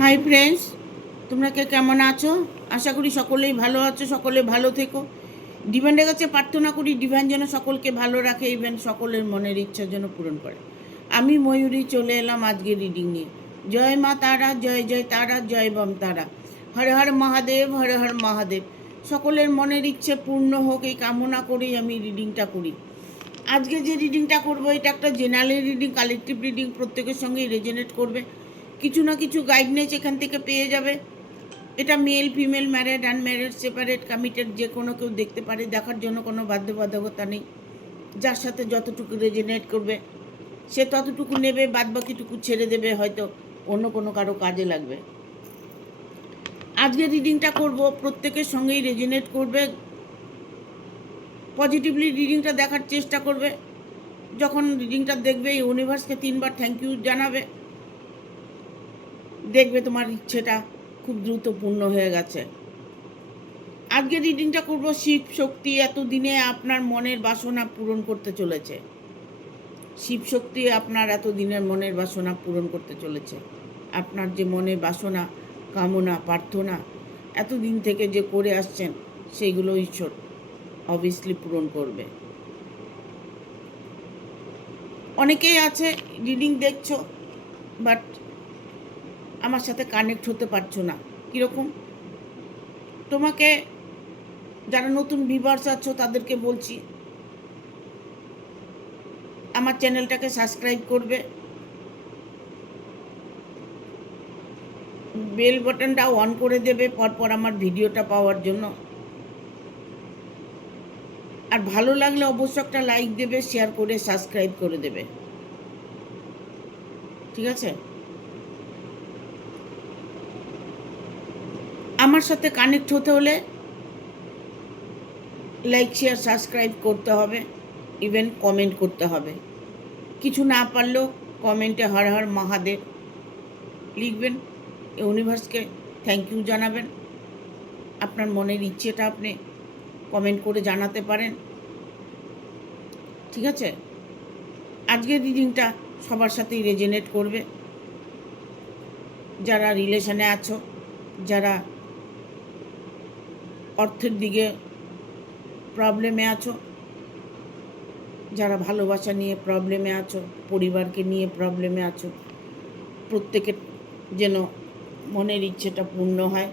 Hi friends, তোমরা কে কেমন আছো? আশা করি সকলেই ভালো আছো, সকলে ভালো থেকো। ডিভাইনের কাছে প্রার্থনা করি ডিভাইন যেন সকলকে ভালো রাখে, ইভেন সকলের মনের ইচ্ছা যেন পূরণ করে। আমি ময়ূরী চলে এলাম আজকে রিডিং নিয়ে। জয় মা তারা, জয় জয় তারা, জয় বম তারা। হর হর মহাদেব, হর হর মহাদেব। সকলের মনের ইচ্ছে পূর্ণ হোক এই কামনা করেই আমি রিডিংটা করি। আজকে যে রিডিংটা করবো এটা একটা জেনারেল রিডিং, কালেকটিভ রিডিং, প্রত্যেকের সঙ্গেই রেজনেট করবে। কিছু না কিছু গাইডনেস এখান থেকে পেয়ে যাবে। এটা male female, married unmarried, separate committed, যে কোনো কেউ দেখতে পারে। দেখার জন্য কোনো বাধ্যবাধকতা নেই। যার সাথে যতটুকু রেজনেট করবে সে ততটুকু নেবে, বাদবাকিটুকু ছেড়ে দেবে, হয়তো অন্য কোনো কারো কাজে লাগবে। আজকে রিডিংটা করব, প্রত্যেকের সঙ্গেই রেজনেট করবে। পজিটিভলি রিডিংটা দেখার চেষ্টা করবে। যখন রিডিংটা দেখবে ইউনিভার্সকে 3বার থ্যাংক ইউ জানাবে। দেখবে তোমার ইচ্ছেটা খুব দ্রুত পূর্ণ হয়ে গেছে। আজকে রিডিংটা করব শিব শক্তি এতদিনে আপনার মনের বাসনা পূরণ করতে চলেছে। শিব শক্তি আপনার এতদিনের মনের বাসনা পূরণ করতে চলেছে। আপনার যে মনের বাসনা, কামনা, প্রার্থনা এতদিন থেকে যে করে আসছেন সেইগুলো ঈশ্বর অবভিয়াসলি পূরণ করবে। অনেকেই আছে রিডিং দেখছো বাট আমার সাথে কানেক্ট হতে পারছো না। কীরকম? তোমাকে যারা নতুন ভিউয়ার্স আছো তাদেরকে বলছি আমার চ্যানেলটাকে সাবস্ক্রাইব করবে, বেল বাটনটা অন করে দেবে পরপর আমার ভিডিওটা পাওয়ার জন্য। আর ভালো লাগলে অবশ্যই একটা লাইক দেবে, শেয়ার করে সাবস্ক্রাইব করে দেবে। ঠিক আছে? আমার সাথে কানেক্ট হতে হলে লাইক শেয়ার সাবস্ক্রাইব করতে হবে, ইভেন কমেন্ট করতে হবে। কিছু না পারলেও কমেন্টে হর হর মহাদেব লিখবেন, ইউনিভার্সকে থ্যাংক ইউ জানাবেন। আপনার মনের ইচ্ছেটা আপনি কমেন্ট করে জানাতে পারেন। ঠিক আছে? আজকের রিডিংটা সবার সাথেই রেজনেট করবে। যারা রিলেশনে আছো, যারা অর্থের দিকে প্রবলেমে আছো, যারা ভালোবাসা নিয়ে প্রবলেমে আছো, পরিবারকে নিয়ে প্রবলেমে আছো, প্রত্যেকের যেন মনের ইচ্ছেটা পূর্ণ হয়।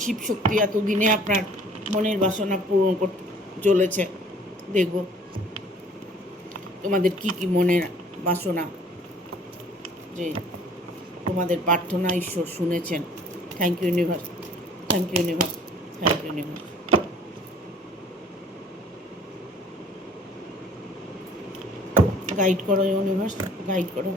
শিব শক্তি এতদিনে আপনার মনের বাসনা পূরণ করতে চলেছে। দেখব তোমাদের কি কি মনের বাসনা, যে তোমাদের প্রার্থনা ঈশ্বর শুনেছেন। Thank you universe, thank you universe, thank you universe. Guide করো ইউনিভার্স, গাইড করো।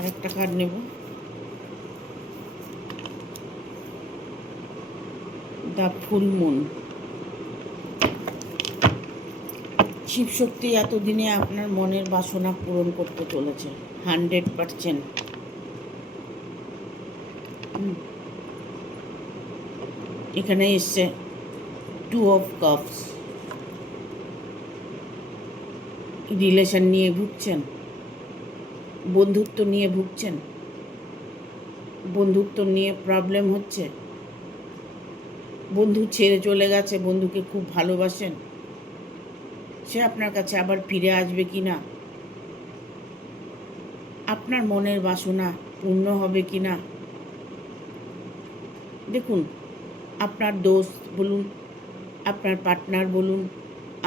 আরেকটা কার্ড নেব। The full moon. শিবশক্তি এতদিনে আপনার মনের বাসনা পূরণ করতে চলেছে 100%। এখানে এসছে 2 অফ কাপস। রিলেশন নিয়ে ভুগছেন, বন্ধুত্ব নিয়ে ভুগছেন, বন্ধুত্ব নিয়ে প্রবলেম হচ্ছে, বন্ধু ছেড়ে চলে গেছে, বন্ধুকে খুব ভালোবাসেন, সে আপনার কাছে আবার ফিরে আসবে কি না, আপনার মনের বাসনা পূর্ণ হবে কি না। দেখুন, আপনার দোস্ত বলুন, আপনার পার্টনার বলুন,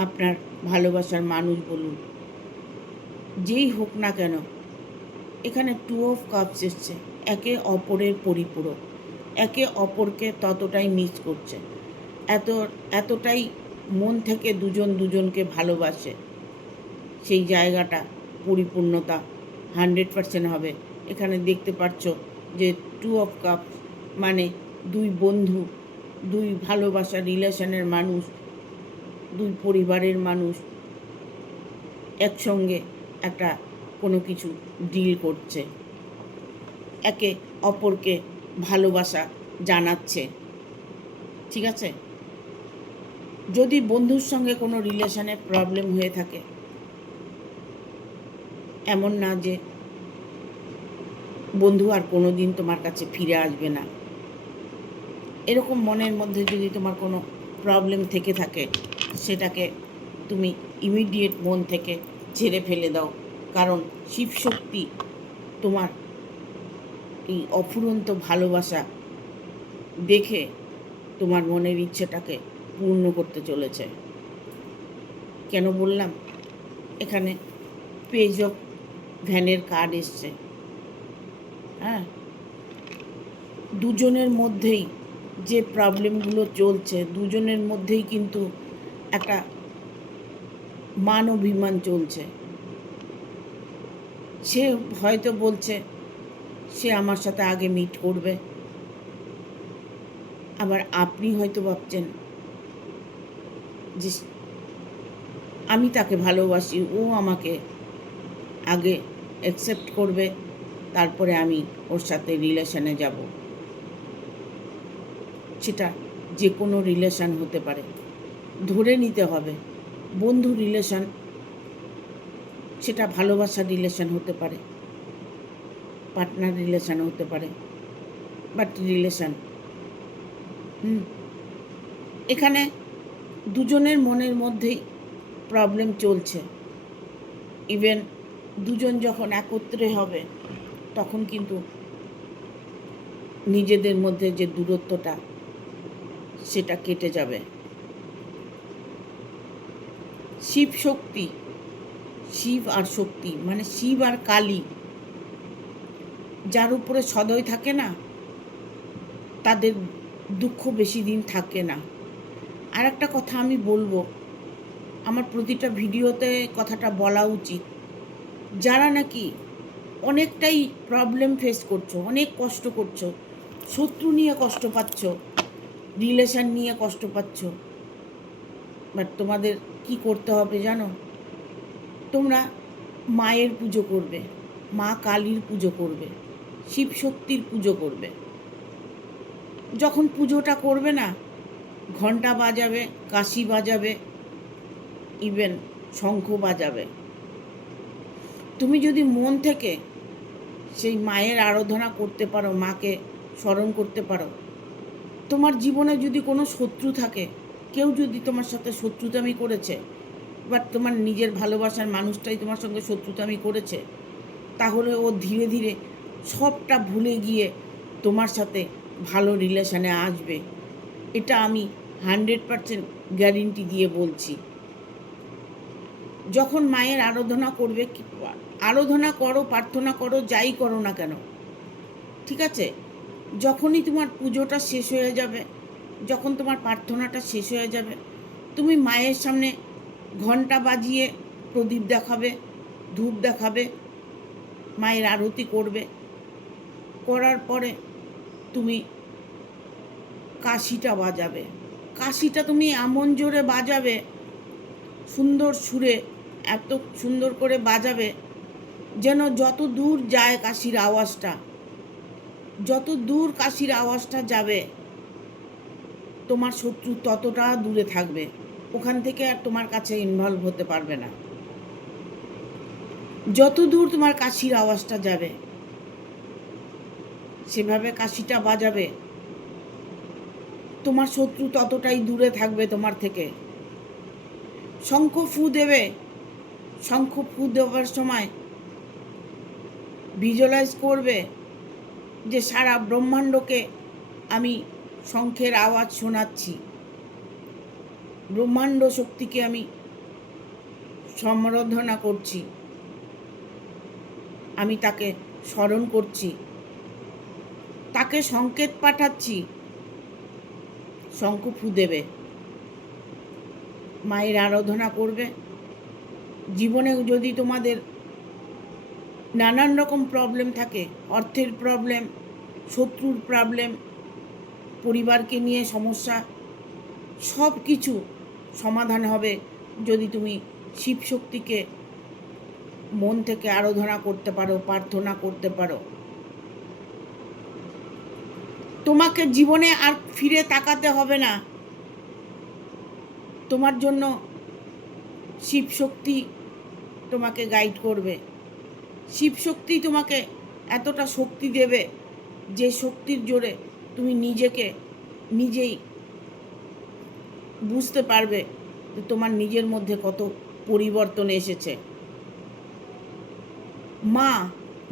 আপনার ভালোবাসার মানুষ বলুন, যেই হোক না কেন, এখানে 2 অফ কাপস এসছে। একে অপরের পরিপূরক, একে অপরকে ততটাই মিস করছে, এতটাই মন থেকে দুজন দুজনকে ভালোবাসে। সেই জায়গাটা পরিপূর্ণতা 100% হবে। এখানে দেখতে পাচ্ছ যে 2 অফ কাপস মানে দুই বন্ধু, দুই ভালোবাসার রিলেশনের মানুষ, দুই পরিবারের মানুষ একসঙ্গে একটা কোনো কিছু ডিল করছে, একে অপরকে ভালোবাসা জানাচ্ছে। ঠিক আছে? যদি বন্ধুর সঙ্গে কোনো রিলেশনে প্রবলেম হয়ে থাকে, এমন না যে বন্ধু আর কোনো দিন তোমার কাছে ফিরে আসবে না। এরকম মনের মধ্যে যদি তোমার কোনো প্রবলেম থেকে থাকে, সেটাকে তুমি ইমিডিয়েট মন থেকে ঝেড়ে ফেলে দাও। কারণ শিবশক্তি তোমার এই অফুরন্ত ভালোবাসা দেখে তোমার মনের ইচ্ছেটাকে পূর্ণ করতে চলেছে। কেন বললাম? এখানে পেজ অফ ভ্যানের কার্ড এসছে। হ্যাঁ, দুজনের মধ্যেই যে প্রবলেমগুলো চলছে, দুজনের মধ্যেই কিন্তু একটা মান অভিমান চলছে। সে হয়তো বলছে সে আমার সাথে আগে মিট করবে, আবার আপনি হয়তো ভাবছেন যে আমি তাকে ভালোবাসি, ও আমাকে আগে অ্যাকসেপ্ট করবে, তারপরে আমি ওর সাথে রিলেশনে যাব। সেটা যে কোনো রিলেশন হতে পারে, ধরে নিতে হবে বন্ধু রিলেশন, সেটা ভালোবাসার রিলেশন হতে পারে, পার্টনার রিলেশন হতে পারে, বাট রিলেশন। এখানে দুজনের মনের মধ্যেই প্রবলেম চলছে। ইভেন দুজন যখন একত্রে হবে তখন কিন্তু নিজেদের মধ্যে যে দূরত্বটা সেটা কেটে যাবে। শিব শক্তি, শিব আর শক্তি মানে শিব আর কালী যার উপরে সদয় থাকে না, তাদের দুঃখ বেশি দিন থাকে না। আর একটা কথা আমি বলবো, আমার প্রতিটা ভিডিওতে কথাটা বলা উচিত, যারা নাকি অনেকটাই প্রবলেম ফেস করছো, অনেক কষ্ট করছো, শত্রু নিয়ে কষ্ট পাচ্ছ, রিলেশন নিয়ে কষ্ট পাচ্ছ, বাট তোমাদের কি করতে হবে জানো? তোমরা মায়ের পুজো করবে, মা কালীর পুজো করবে, শিব শক্তির পুজো করবে। যখন পুজোটা করবে না, ঘণ্টা বাজাবে, কাশি বাজাবে, ইভেন শঙ্খ বাজাবে। তুমি যদি মন থেকে সেই মায়ের আরাধনা করতে পারো, মাকে স্মরণ করতে পারো, তোমার জীবনে যদি কোনো শত্রু থাকে, কেউ যদি তোমার সাথে শত্রুতামি করেছে, বাট তোমার নিজের ভালোবাসার মানুষটাই তোমার সঙ্গে শত্রুতামি করেছে, তাহলে ও ধীরে ধীরে সবটা ভুলে গিয়ে তোমার সাথে ভালো রিলেশনে আসবে। এটা আমি 100% গ্যারেন্টি দিয়ে বলছি। যখন মায়ের আরাধনা করবে, আরাধনা করো, প্রার্থনা করো, যাই করো না কেন, ঠিক আছে? যখনই তোমার পুজোটা শেষ হয়ে যাবে, যখন তোমার প্রার্থনাটা শেষ হয়ে যাবে, তুমি মায়ের সামনে ঘণ্টা বাজিয়ে প্রদীপ দেখাবে, ধূপ দেখাবে, মায়ের আরতি করবে। করার পরে তুমি কাশিটা বাজাবে। কাশিটা তুমি এমন জোরে বাজাবে, সুন্দর সুরে এত সুন্দর করে বাজাবে যেন যত দূর যায় কাশির আওয়াজটা, যত দূর কাশির আওয়াজটা যাবে, তোমার শত্রু ততটা দূরে থাকবে, ওখান থেকে আর তোমার কাছে ইনভলভ হতে পারবে না। যত দূর তোমার কাশির আওয়াজটা যাবে, সেভাবে কাশিটা বাজাবে, তোমার শত্রু ততটাই দূরে থাকবে তোমার থেকে। শঙ্খ ফু দেবে, শঙ্খ ফু দেওয়ার সময় ভিজুয়ালাইজ করবে যে সারা ব্রহ্মাণ্ডকে আমি শঙ্খের আওয়াজ শোনাচ্ছি, ব্রহ্মাণ্ড শক্তিকে আমি সম্বর্ধনা করছি, আমি তাকে স্মরণ করছি, তাকে সংকেত পাঠাচ্ছি। শঙ্খ ফু দেবে, মায়ের আরাধনা করবে। জীবনে যদি তোমাদের নানান রকম প্রবলেম থাকে, অর্থের প্রবলেম, শত্রুর প্রবলেম, পরিবারকে নিয়ে সমস্যা সব কিছু সমাধান হবে যদি তুমি শিব শক্তিকে মন থেকে আরাধনা করতে পারো, প্রার্থনা করতে পারো। তোমাকে জীবনে আর ফিরে তাকাতে হবে না। তোমার জন্য শিব শক্তি তোমাকে গাইড করবে। শিব শক্তি তোমাকে এতটা শক্তি দেবে যে শক্তির জোরে তুমি নিজেই বুঝতে পারবে যে তোমার নিজের মধ্যে কত পরিবর্তন এসেছে। মা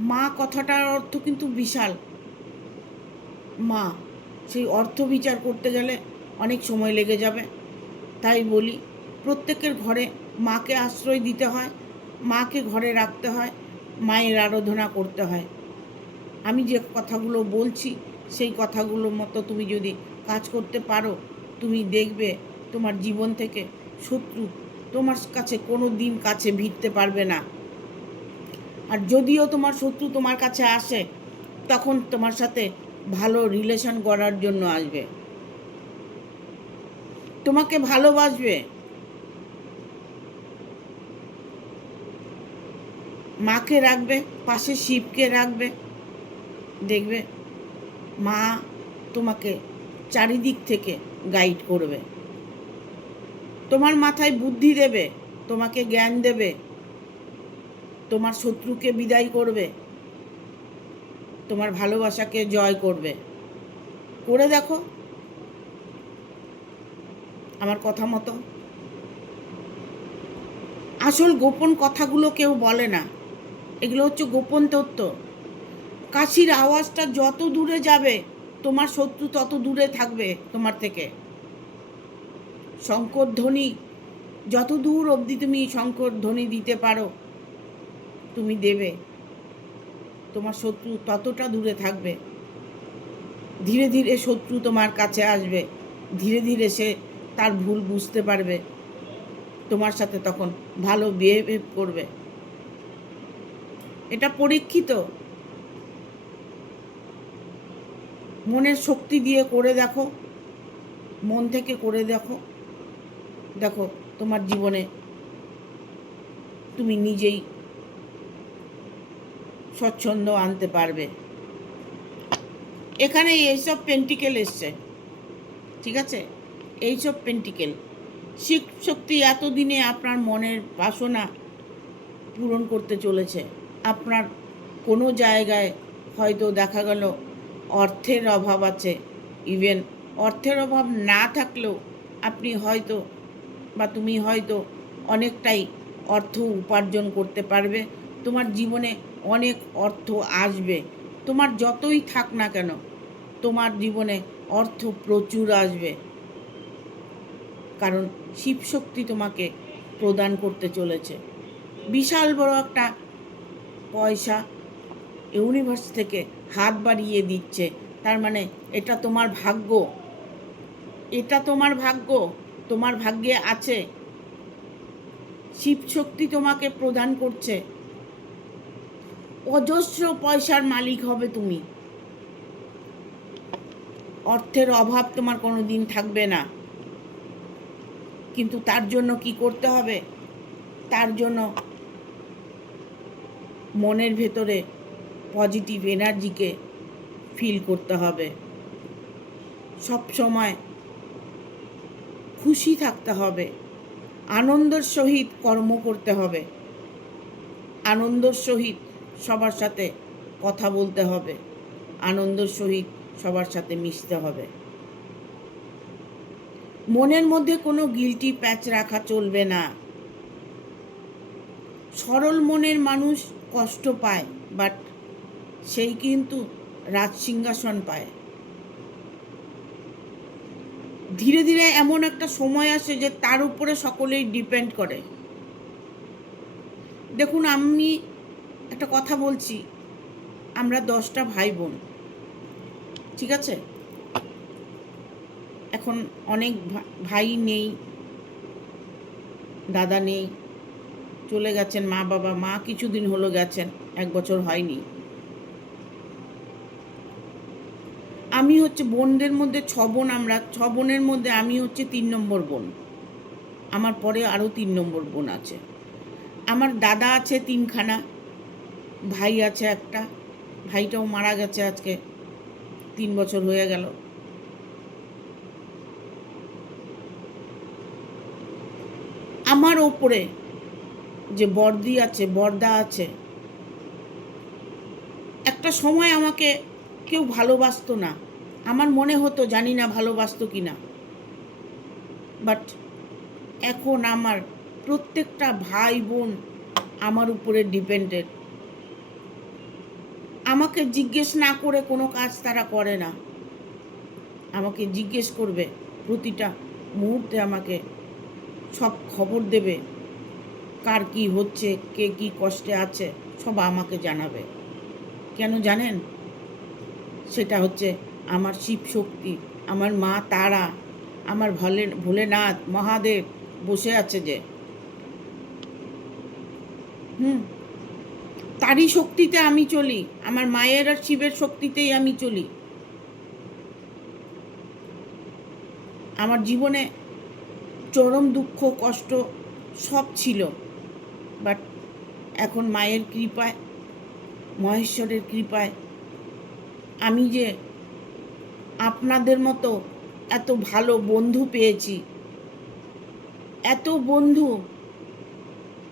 মা কথাটার অর্থ কিন্তু বিশাল। মা, সেই অর্থ বিচার করতে গেলে অনেক সময় লেগে যাবে। তাই বলি, প্রত্যেকের ঘরে মাকে আশ্রয় দিতে হয়, মাকে ঘরে রাখতে হয়, মায়ের আরাধনা করতে হয়। আমি যে কথাগুলো বলছি সেই কথাগুলো মতো তুমি যদি কাজ করতে পারো, তুমি দেখবে তোমার জীবন থেকে শত্রু তোমার কাছে কোনো দিন কাছে ভিড়তে পারবে না। আর যদিও তোমার শত্রু তোমার কাছে আসে, তখন তোমার সাথে ভালো রিলেশন করার জন্য আসবে, তোমাকে ভালোবাসবে। মাকে রাখবে, পাশে শিবকে রাখবে, দেখবে মা তোমাকে চারিদিক থেকে গাইড করবে। তোমার মাথায় বুদ্ধি দেবে, তোমাকে জ্ঞান দেবে, তোমার শত্রুকে বিদায় করবে, তোমার ভালোবাসাকে জয় করবে। করে দেখো আমার কথা মতো। আসল গোপন কথাগুলো কেউ বলে না, এগুলো হচ্ছে গোপন তথ্য। কাশির আওয়াজটা যত দূরে যাবে তোমার শত্রু তত দূরে থাকবে তোমার থেকে। শঙ্কর ধ্বনি যত দূর অবধি তুমি শঙ্কর ধ্বনি দিতে পারো তুমি দেবে, তোমার শত্রু ততটা দূরে থাকবে। ধীরে ধীরে শত্রু তোমার কাছে আসবে, ধীরে ধীরে সে তার ভুল বুঝতে পারবে, তোমার সাথে তখন ভালো বিহেভ করবে। এটা পরীক্ষিত। মনের শক্তি দিয়ে করে দেখো, মন থেকে করে দেখো, দেখো তোমার জীবনে তুমি নিজেই স্বচ্ছন্দ আনতে পারবে। এখানে এইসব পেন্টিকেল এসছে, ঠিক আছে? এইসব পেন্টিকেল শিব শক্তি এতদিনে আপনার মনের বাসনা পূরণ করতে চলেছে। আপনার কোনো জায়গায় হয়তো দেখা গেল অর্থের অভাব আছে, ইভেন অর্থের অভাব না থাকলেও আপনি হয়তো বা তুমি হয়তো অনেকটাই অর্থ উপার্জন করতে পারবে। তোমার জীবনে অনেক অর্থ আসবে, তোমার যতই থাক না কেন তোমার জীবনে অর্থ প্রচুর আসবে, কারণ শিব শক্তি তোমাকে প্রদান করতে চলেছে বিশাল বড় একটা পয়সা। ইউনিভার্স থেকে হাত বাড়িয়ে দিচ্ছে, তার মানে এটা তোমার ভাগ্য, এটা তোমার ভাগ্য, তোমার ভাগ্যে আছে। শিব শক্তি তোমাকে প্রদান করছে, অজস্র পয়সার মালিক হবে তুমি। অর্থের অভাব তোমার কোনো দিন থাকবে না। কিন্তু তার জন্য কি করতে হবে? তার জন্য মনের ভেতরে পজিটিভ এনার্জিকে ফিল করতে হবে, সব সময় খুশি থাকতে হবে, আনন্দের সহিত কর্ম করতে হবে, আনন্দের সহিত সবার সাথে কথা বলতে হবে, আনন্দের সহিত সবার সাথে মিশতে হবে। মনের মধ্যে কোনো গিল্টি প্যাচ রাখা চলবে না। সরল মনের মানুষ কষ্ট পায়, বাট সেই কিন্তু রাজসিংহাসন পায়। ধীরে ধীরে এমন একটা সময় আসে যে তার উপরে সকলেই ডিপেন্ড করে। দেখুন, আমি একটা কথা বলছি, আমরা 10টা ভাই বোন, ঠিক আছে? এখন অনেক ভাই নেই, দাদা নেই, চলে গেছেন মা বাবা। মা কিছুদিন হলো গেছেন, 1 বছর হয়নি। আমি হচ্ছে বোনদের মধ্যে 6 বোন, আমরা 6 বোনের মধ্যে আমি হচ্ছে 3 নম্বর বোন। আমার পরে আরও 3 নম্বর বোন আছে। আমার দাদা আছে 3খানা, ভাই আছে একটা, ভাইটাও মারা গেছে আজকে 3 বছর হয়ে গেল। আমার ওপরে যে বর্দি আছে, বর্দা আছে, একটা সময় আমাকে কেউ ভালোবাসতো না। আমার মনে হতো, জানি না ভালোবাসতো কি না, বাট এখন আমার প্রত্যেকটা ভাই বোন আমার উপরে ডিপেন্ডেড। আমাকে জিজ্ঞেস না করে কোনো কাজ তারা করে না। আমাকে জিজ্ঞেস করবে, প্রতিটা মুহূর্তে আমাকে সব খবর দেবে, কার কি হচ্ছে, কে কি কষ্টে আছে, সব আমাকে জানাবে। কেন জানেন? সেটা হচ্ছে আমার শিব শক্তি, আমার মা তারা, আমার ভোলেনাথ মহাদেব বসে আছে যে, তারই শক্তিতে আমি চলি। আমার মায়ের আর শিবের শক্তিতেই আমি চলি। আমার জীবনে চরম দুঃখ কষ্ট সব ছিল, বাট এখন মায়ের কৃপায়, মহেশ্বরের কৃপায় আমি যে আপনাদের মতো এত ভালো বন্ধু পেয়েছি। এত বন্ধু,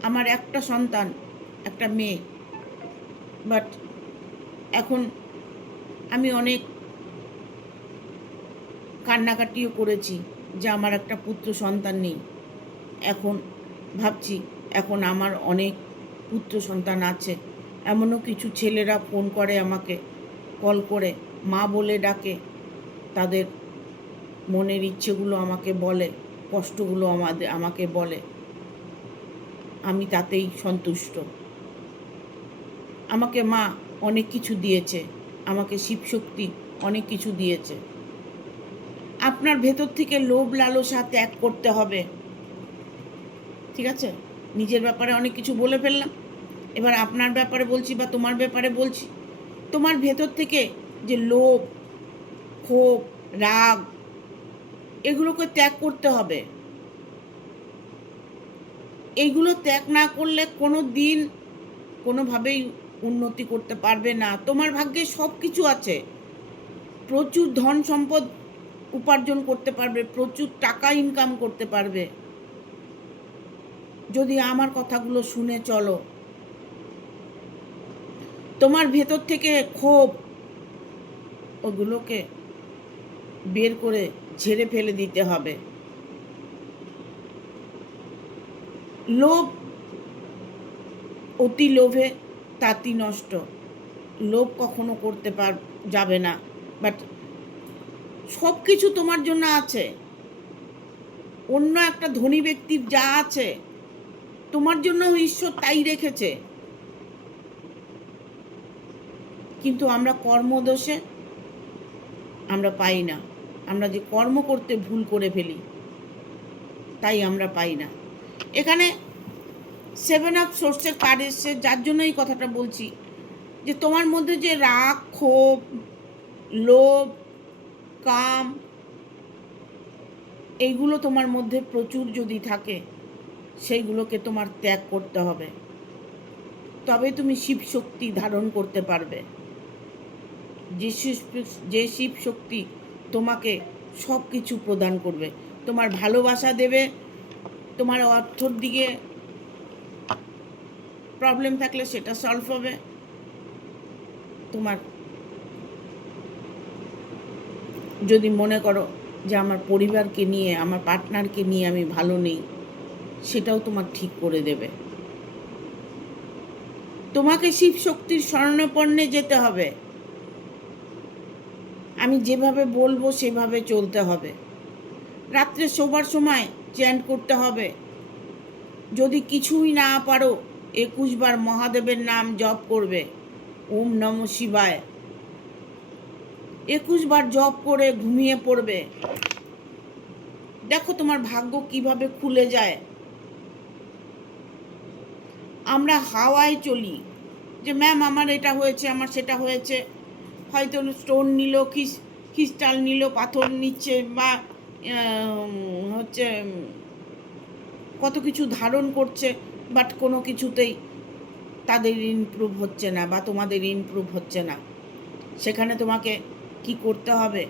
আমার একটা সন্তান, একটা মেয়ে, বাট এখন আমি অনেক কান্নাকাটিও করেছি যে আমার একটা পুত্র সন্তান নেই। এখন ভাবছি, এখন আমার অনেক পুত্র সন্তান আছে। এমনও কিছু ছেলেরা ফোন করে আমাকে, কল করে মা বলে ডাকে, তাদের মনের ইচ্ছেগুলো আমাকে বলে, কষ্টগুলো আমাকে বলে। আমি তাতেই সন্তুষ্ট। আমাকে মা অনেক কিছু দিয়েছে, আমাকে শিবশক্তি অনেক কিছু দিয়েছে। আপনার ভেতর থেকে লোভ লালসা ত্যাগ করতে হবে, ঠিক আছে? নিজের ব্যাপারে অনেক কিছু বলে ফেললাম, এবার আপনার ব্যাপারে বলছি বা তোমার ব্যাপারে বলছি। তোমার ভেতর থেকে যে লোভ, ক্ষোভ, রাগ, এগুলোকে ত্যাগ করতে হবে। এইগুলো ত্যাগ না করলে কোনো দিন কোনোভাবেই উন্নতি করতে পারবে না। তোমার ভাগ্যে সব কিছু আছে, প্রচুর ধন সম্পদ উপার্জন করতে পারবে, প্রচুর টাকা ইনকাম করতে পারবে, যদি আমার কথাগুলো শুনে চলো। তোমার ভেতর থেকে ক্ষোভ, ওগুলোকে বের করে ঝেড়ে ফেলে দিতে হবে। লোভ, অতি লোভে তাঁতি নষ্ট। লোভ কখনো করতে যাবে না, বাট সব কিছু তোমার জন্য আছে। অন্য একটা ধনী ব্যক্তির যা আছে, তোমার জন্য ঈশ্বর তাই রেখেছে। কিন্তু আমরা কর্মদোষে আমরা পাই না। আমরা যে কর্ম করতে ভুল করে ফেলি, তাই আমরা পাই না। এখানে 7 অফ সোর্সের কার্ড এসছে, যার জন্য এই কথাটা বলছি, যে তোমার মধ্যে যে রাগ, ক্ষোভ, লোভ, কাম, এইগুলো তোমার মধ্যে প্রচুর যদি থাকে, সেইগুলোকে তোমার ত্যাগ করতে হবে। তবে তুমি শিব শক্তি ধারণ করতে পারবে। যে শিব শক্তি তোমাকে সব কিছু প্রদান করবে, তোমার ভালোবাসা দেবে, তোমার অর্থর দিকে প্রবলেম থাকলে সেটা সলভ হবে, তোমার যদি মনে করো যে আমার পরিবারকে নিয়ে, আমার পার্টনারকে নিয়ে আমি ভালো নেই, সেটাও তোমার ঠিক করে দেবে। তোমাকে শিব শক্তির শরণাপন্নে যেতে হবে। আমি যেভাবে বলবো সেভাবে চলতে হবে। রাত্রে শোবার সময় চ্যান্ট করতে হবে। যদি কিছুই না পারো, 21 বার মহাদেবের নাম জপ করবে, ওম নমঃ শিবায়। 21 বার জপ করে ঘুমিয়ে পড়বে। দেখো তোমার ভাগ্য কিভাবে খুলে যায়। আমরা হাওয়ায় চলি, যে ম্যাম আমার এটা হয়েছে, আমার সেটা হয়েছে, হয়তো স্টোন নিল, কি ক্রিস্টাল নিল, পাথর নিচ্ছে, বা হচ্ছে কত কিছু ধারণ করছে, বাট কোনো কিছুতেই তাদের ইমপ্রুভ হচ্ছে না বা তোমাদের ইমপ্রুভ হচ্ছে না। সেখানে তোমাকে কি করতে হবে?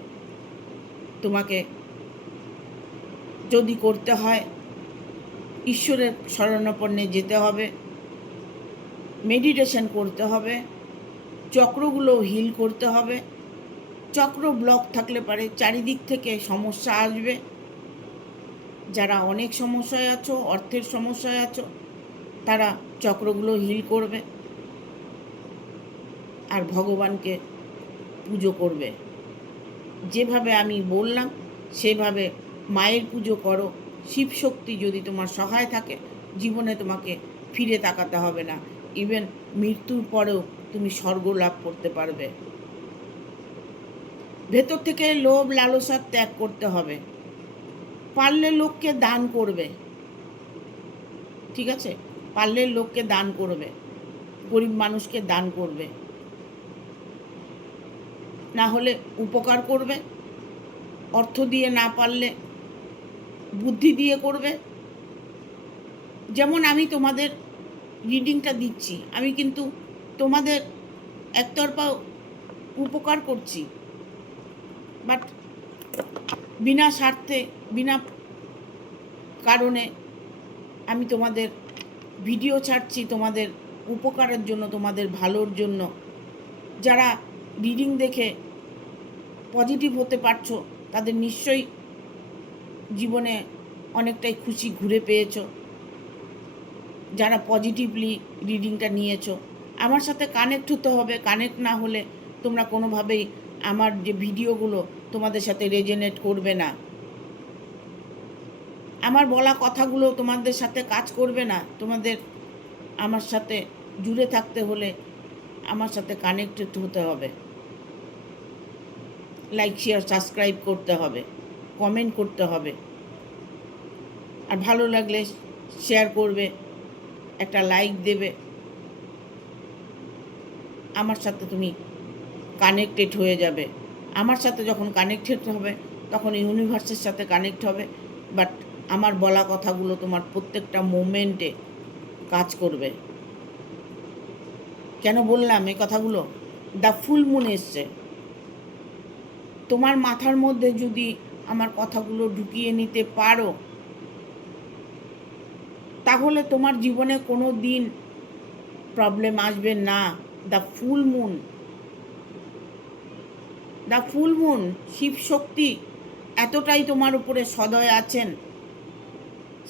তোমাকে যদি করতে হয় ঈশ্বরের শরণাপন্নে যেতে হবে, মেডিটেশন করতে হবে, চক্রগুলো হিল করতে হবে। চক্র ব্লক থাকলে পারে চারিদিক থেকে সমস্যা আসবে। যারা অনেক সমস্যায় আছো, অর্থের সমস্যায় আছো, তারা চক্রগুলো হিল করবে আর ভগবানকে পুজো করবে। যেভাবে আমি বললাম সেভাবে মায়ের পুজো করো। শিব শক্তি যদি তোমার সহায় থাকে, জীবনে তোমাকে ফিরে তাকাতে হবে না। ইভেন মৃত্যুর পরেও তুমি স্বর্গ লাভ করতে পারবে। ভেতর থেকে লোভ লালসা ত্যাগ করতে হবে। পারলে লোককে দান করবে, ঠিক আছে? পারলে লোককে দান করবে, গরিব মানুষকে দান করবে, না হলে উপকার করবে। অর্থ দিয়ে না পারলে বুদ্ধি দিয়ে করবে। যেমন আমি তোমাদের রিডিংটা দিচ্ছি, আমি কিন্তু তোমাদের একতরফা উপকার করছি, বাট বিনা স্বার্থে, বিনা কারণে আমি তোমাদের ভিডিও ছাড়ছি তোমাদের উপকারের জন্য, তোমাদের ভালোর জন্য। যারা রিডিং দেখে পজিটিভ হতে পারছো, তাদের নিশ্চয়ই জীবনে অনেকটাই খুশি ঘুরে পেয়েছো। যারা পজিটিভলি রিডিংটা নিয়েছো, আমার সাথে কানেক্ট হতে হবে। কানেক্ট না হলে তোমরা কোনোভাবেই আমার যে ভিডিওগুলো তোমাদের সাথে রেজোনেট করবে না, আমার বলা কথাগুলো তোমাদের সাথে কাজ করবে না। তোমাদের আমার সাথে জুড়ে থাকতে হলে আমার সাথে কানেক্টেড হতে হবে। লাইক, শেয়ার, সাবস্ক্রাইব করতে হবে, কমেন্ট করতে হবে, আর ভালো লাগলে শেয়ার করবে, একটা লাইক দেবে। আমার সাথে তুমি কানেক্টেড হয়ে যাবে। আমার সাথে যখন কানেক্টেড হবে তখন ইউনিভার্সের সাথে কানেক্ট হবে। বাট আমার বলা কথাগুলো তোমার প্রত্যেকটা মোমেন্টে কাজ করবে। কেন বললাম এই কথাগুলো? দ্য ফুল মুন এসছে, তোমার মাথার মধ্যে যদি আমার কথাগুলো ঢুকিয়ে নিতে পারো, তাহলে তোমার জীবনে কোনো দিন প্রবলেম আসবে না। The full moon, the full moon, Shiva Shakti এতটাই তোমার উপরে সদয় আছেন।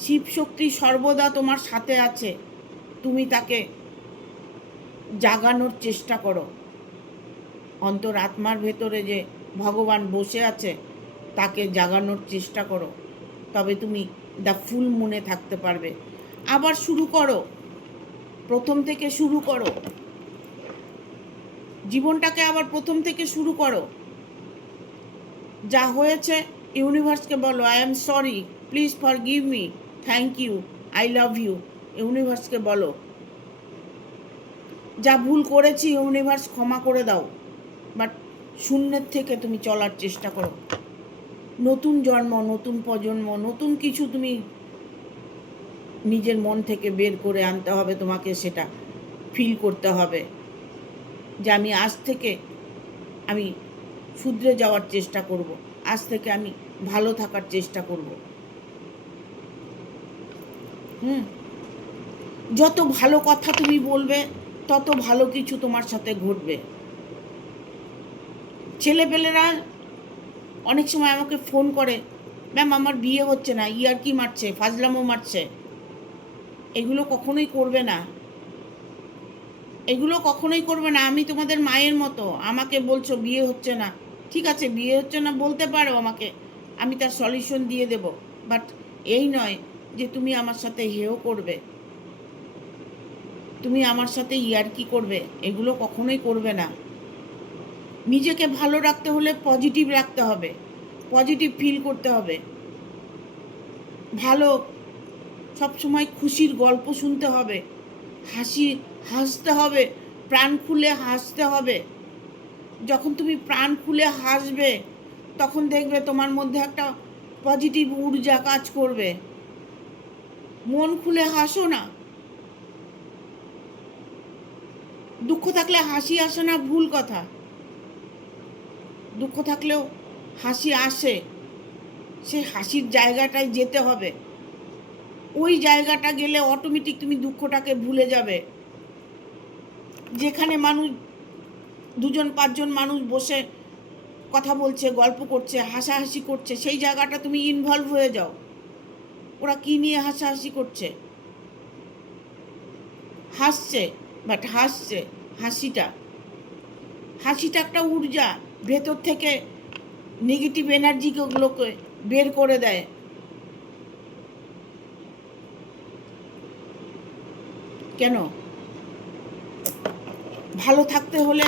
শিব শক্তি সর্বদা তোমার সাথে আছে। তুমি তাকে জাগানোর চেষ্টা করো। অন্তর আত্মার ভেতরে যে ভগবান বসে আছে, তাকে জাগানোর চেষ্টা করো, তবে তুমি দ্য ফুল মুনে থাকতে পারবে। আবার শুরু করো, প্রথম থেকে শুরু করো, জীবনটাকে আবার প্রথম থেকে শুরু করো। যা হয়েছে ইউনিভার্সকে বলো, I am sorry, please forgive me, thank you, I love you. ইউনিভার্সকে বলো, যা ভুল করেছি ইউনিভার্স ক্ষমা করে দাও। বাট শূন্যের থেকে তুমি চলার চেষ্টা করো। নতুন জন্ম, নতুন প্রজন্ম, নতুন কিছু তুমি নিজের মন থেকে বের করে আনতে হবে। তোমাকে সেটা ফিল করতে হবে যে আমি আজ থেকে আমি শুধরে যাওয়ার চেষ্টা করব, আজ থেকে আমি ভালো থাকার চেষ্টা করব। যত ভালো কথা তুমি বলবে, তত ভালো কিছু তোমার সাথে ঘটবে। ছেলেপেলেরা অনেক সময় আমাকে ফোন করে, ম্যাম আমার বিয়ে হচ্ছে না, ইয়ার্কি মারছে, ফাজলামো মারছে। এগুলো কখনোই করবে না, এগুলো কখনোই করবে না। আমি তোমাদের মায়ের মতো। আমাকে বলছো বিয়ে হচ্ছে না, ঠিক আছে, বিয়ে হচ্ছে না বলতে পারো আমাকে, আমি তার সলিউশন দিয়ে দেব। বাট এই নয় যে তুমি আমার সাথে হেও করবে, তুমি আমার সাথে ইয়ার্কি করবে। এগুলো কখনোই করবে না। নিজেকে ভালো রাখতে হলে পজিটিভ রাখতে হবে, পজিটিভ ফিল করতে হবে, ভালো সবসময় খুশির গল্প শুনতে হবে, হাসতে হবে, প্রাণ খুলে হাসতে হবে। যখন তুমি প্রাণ খুলে হাসবে, তখন দেখবে তোমার মধ্যে একটা পজিটিভ ঊর্জা কাজ করবে। মন খুলে হাসো না। দুঃখ থাকলে হাসি আসে না, ভুল কথা। দুঃখ থাকলেও হাসি আসে, সে হাসির জায়গাটায় যেতে হবে। ওই জায়গাটা গেলে অটোমেটিক তুমি দুঃখটাকে ভুলে যাবে। যেখানে মানুষ 2-5জন মানুষ বসে কথা বলছে, গল্প করছে, হাসাহাসি করছে, সেই জায়গাটা তুমি ইনভলভ হয়ে যাও। ওরা কি নিয়ে হাসাহাসি করছে? হাসছে, বাট হাসছে, হাসিটা একটা ঊর্জা, ভেতর থেকে নেগেটিভ এনার্জিগুলোকে বের করে দেয়। কেন? ভালো থাকতে হলে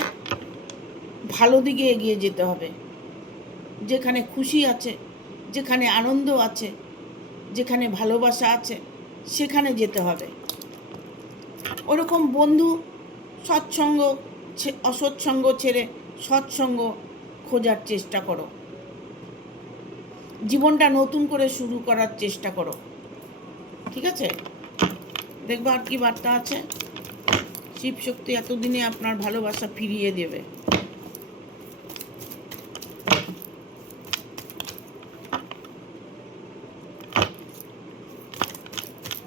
ভালো দিকে এগিয়ে যেতে হবে। যেখানে খুশি আছে, যেখানে আনন্দ আছে, যেখানে ভালোবাসা আছে, সেখানে যেতে হবে। ওরকম বন্ধু, সৎসঙ্গ, অসৎসঙ্গ ছেড়ে সৎসঙ্গ খোঁজার চেষ্টা করো। জীবনটা নতুন করে শুরু করার চেষ্টা করো। ঠিক আছে? দেখবো আর কি বার্তা আছে। শিব শক্তি এতদিনে আপনার ভালোবাসা ফিরিয়ে দেবে।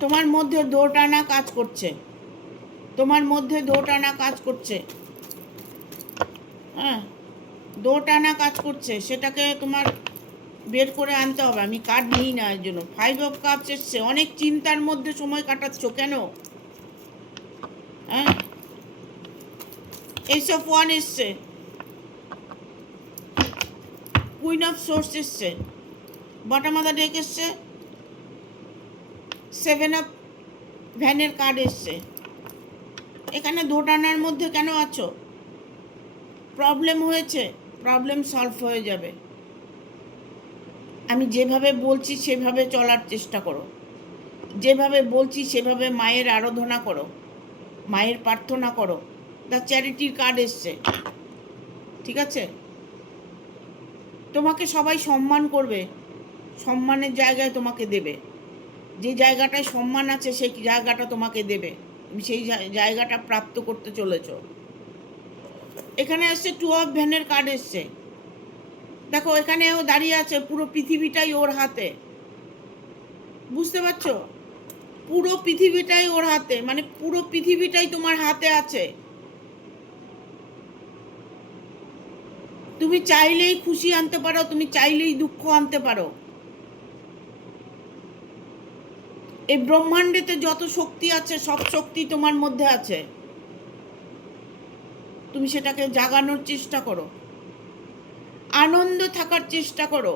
তোমার মধ্যে দোটানা কাজ করছে, তোমার মধ্যে দোটানা কাজ করছে। হ্যাঁ, দোটানা কাজ করছে, সেটাকে তোমার বের করে আনতে হবে। আমি কার্ড নিই না এর জন্য। 5 অফ কাপস এসছে। অনেক চিন্তার মধ্যে সময় কাটাচ্ছ কেন? হ্যাঁ, এস অফ ওয়ান এসছে, কুইন অফ সোর্স এসছে, বটম অফ দ্য ডেক এসছে, 7 অফ ভ্যানের কার্ড এসছে। এখানে দোটানার মধ্যে কেন আছো? প্রবলেম হয়েছে, প্রবলেম সলভ হয়ে যাবে। আমি যেভাবে বলছি সেভাবে চলার চেষ্টা করো। যেভাবে বলছি সেভাবে মায়ের আরাধনা করো, মায়ের প্রার্থনা করো। দ্য চ্যারিটির কার্ড এসছে। ঠিক আছে? তোমাকে সবাই সম্মান করবে, সম্মানের জায়গায় তোমাকে দেবে। যে জায়গাটায় সম্মান আছে সেই জায়গাটা তোমাকে দেবে, সেই জায়গাটা প্রাপ্ত করতে চলেছ। এখানে এসছে 2 অফ ভ্যানের কার্ড এসছে। দেখো, এখানে ও দাঁড়িয়ে আছে, পুরো পৃথিবীটাই ওর হাতে। বুঝতে পারছো? পুরো পৃথিবীটাই ওর হাতে, মানে পুরো পৃথিবীটাই তোমার হাতে আছে। তুমি চাইলেই খুশি আনতে পারো, তুমি চাইলেই দুঃখ আনতে পারো। এই ব্রহ্মাণ্ডেতে যত শক্তি আছে সব শক্তি তোমার মধ্যে আছে। তুমি সেটাকে জাগানোর চেষ্টা করো, আনন্দ থাকার চেষ্টা করো।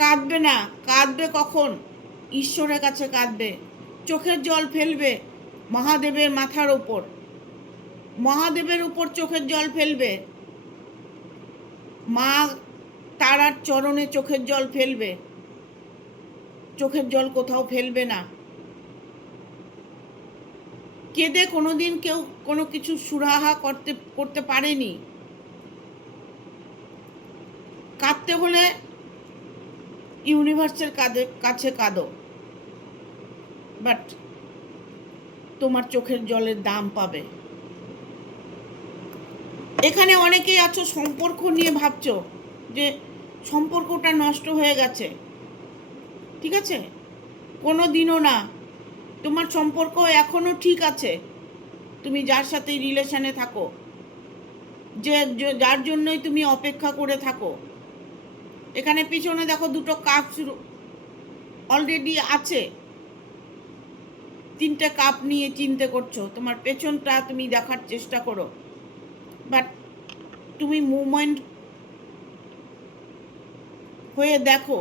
কাঁদবে না। কাঁদবে কখন? ঈশ্বরের কাছে কাঁদবে, চোখের জল ফেলবে মহাদেবের মাথার ওপর, মহাদেবের উপর চোখের জল ফেলবে, মা তারার চরণে চোখের জল ফেলবে। চোখের জল কোথাও ফেলবে না। কেঁদে কোনোদিন কেউ কোনো কিছু সুরাহা করতে পারেনি। কাঁদতে হলে ইউনিভার্সের কাছে কাঁদো, বাট তোমার চোখের জলের দাম পাবে। এখানে অনেকেই আছো সম্পর্ক নিয়ে ভাবছো যে সম্পর্কটা নষ্ট হয়ে গেছে। ঠিক আছে? কোনো দিনও না, তোমার সম্পর্ক এখনও ঠিক আছে। তুমি যার সাথে রিলেশনে থাকো, যার জন্যই তুমি অপেক্ষা করে থাকো। এখানে পিছনে দেখো 2টো কাপ অলরেডি আছে। 3টে কাপ নিয়ে চিন্তা করছো। তোমার পেছনটা তুমি দেখার চেষ্টা করো, বাট তুমি মুভমেন্ট হয়ে দেখো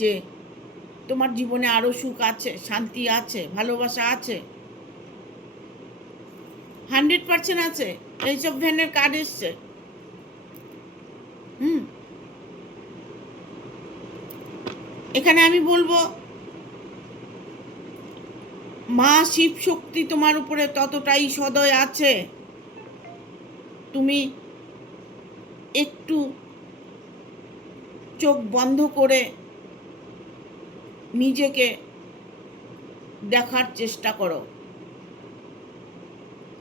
যে তোমার জীবনে আরও সুখ আছে, শান্তি আছে, ভালোবাসা আছে, 100% আছে। এইসব ভ্যানের কার্ড এসছে। এখানে আমি বলবো মা শিব শক্তি তোমার উপরে ততটাই সদয় আছে। তুমি একটু চোখ বন্ধ করে নিজেকে দেখার চেষ্টা করো।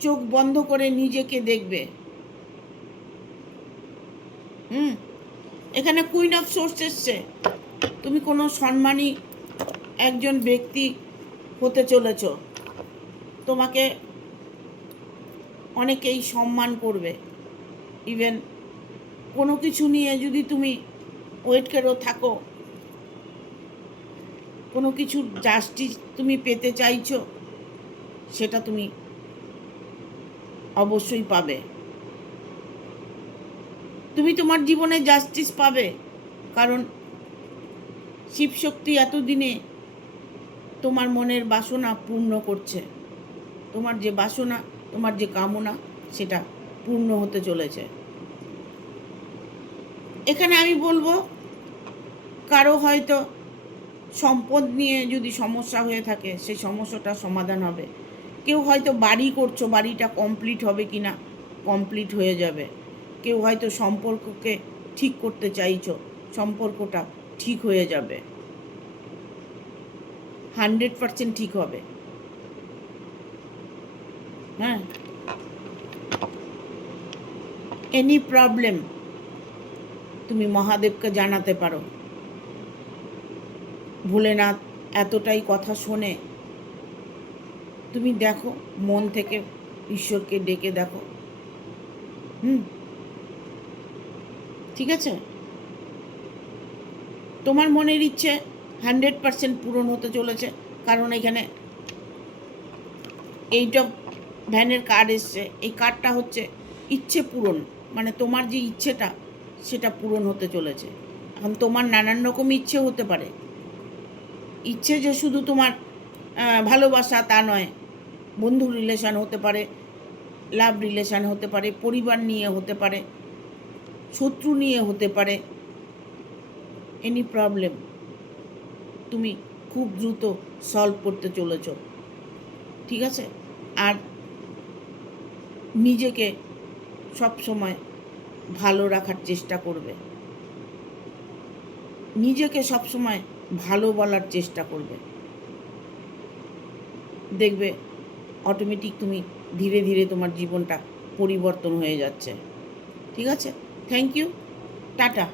চোখ বন্ধ করে নিজেকে দেখবে। এখানে কুইন অফ সোর্স এসছে। তুমি কোনো সম্মানী একজন ব্যক্তি হতে চলেছ। তোমাকে অনেকেই সম্মান করবে। ইভেন কোনো কিছু নিয়ে যদি তুমি ওয়েট করে থাকো, কোনো কিছু জাস্টিস তুমি পেতে চাইছো, সেটা তুমি অবশ্যই পাবে। তুমি তোমার জীবনে জাস্টিস পাবে, কারণ শিবশক্তি এতদিনে তোমার মনের বাসনা পূর্ণ করছে। তোমার যে বাসনা, তোমার যে কামনা, সেটা পূর্ণ হতে চলেছে। এখানে আমি বলবো, কারো হয়তো সম্পদ নিয়ে যদি সমস্যা হয়ে থাকে, সেই সমস্যাটা সমাধান হবে। কেউ হয়তো বাড়ি করছো, বাড়িটা কমপ্লিট হবে কি না, কমপ্লিট হয়ে যাবে। কেউ হয়তো সম্পর্ককে ঠিক করতে চাইছো, সম্পর্কটা ঠিক হয়ে যাবে, 100% ঠিক হবে। হ্যাঁ, এনি প্রবলেম তুমি মহাদেবকে জানাতে পারো। ভোলেনাথ এতটাই কথা শোনে, তুমি দেখো, মন থেকে ঈশ্বরকে ডেকে দেখো। ঠিক আছে? তোমার মনের ইচ্ছে 100% পূরণ হতে চলেছে, কারণ এখানে এইটা ভ্যানের কার্ড এসছে। এই কার্ডটা হচ্ছে ইচ্ছে পূরণ, মানে তোমার যে ইচ্ছেটা, সেটা পূরণ হতে চলেছে। এখন তোমার নানান রকম ইচ্ছে হতে পারে। ইচ্ছে যে শুধু তোমার ভালোবাসা তা নয়, বন্ধু রিলেশান হতে পারে, লাভ রিলেশান হতে পারে, পরিবার নিয়ে হতে পারে, শত্রু নিয়ে হতে পারে। এনি প্রবলেম তুমি খুব দ্রুত সলভ করতে চলেছ। ঠিক আছে? আর নিজেকে সব সময় ভালো রাখার চেষ্টা করবে, নিজেকে সব সময় ভালো বলার চেষ্টা করবে। দেখবে অটোমেটিক তুমি ধীরে ধীরে তোমার জীবনটা পরিবর্তন হয়ে যাচ্ছে। ঠিক আছে? Thank you, tata.